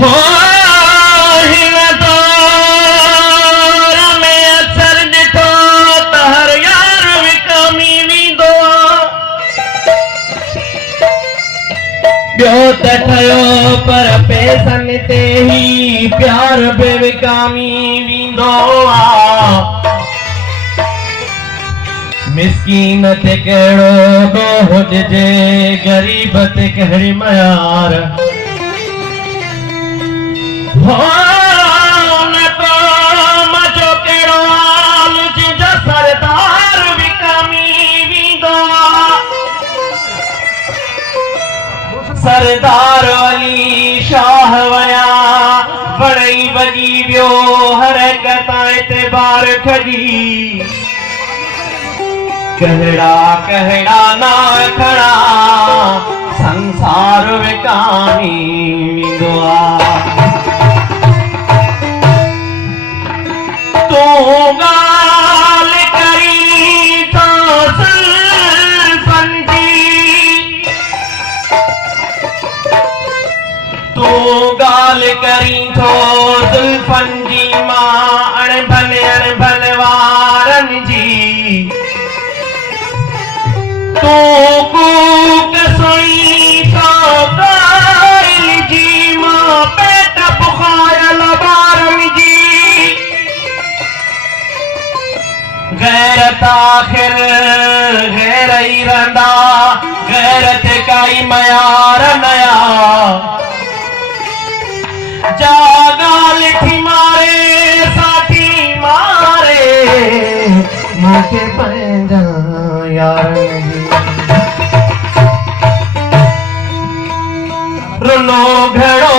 हो हिन दौर में असर ॾिठो त हर यार विकामी वेंदो ॿियो त ठहियो पर पैसनि ते ही प्यार बि विकामी वेंदो मिस्कीन ते कहिड़ो ॾोह ॾिजे ग़रीब ते कहिड़ी मयार हो न तो मजो कहिड़ो हाल जिंहिंजो सरदार विकामी वेंदो सरदार अली शाह वया बड़ई वॼी वियो हर गता एतबार खजी कहड़ा कहड़ा ना खड़ा संसार विकामी वेंदो तू गाल करी तो जुल्फन जी तू गाल करी तो जुल्फन जी मां अणभल वारन जी तू कूक सुई तो गाइल जी मां पेट बुखारल बारन जी गैरत आखिर गैर ही रहंदा गैरत काई मयार नया जा गाल थी मारे साथी मारे मूंखे पंहिंजा यार रुनो घड़ो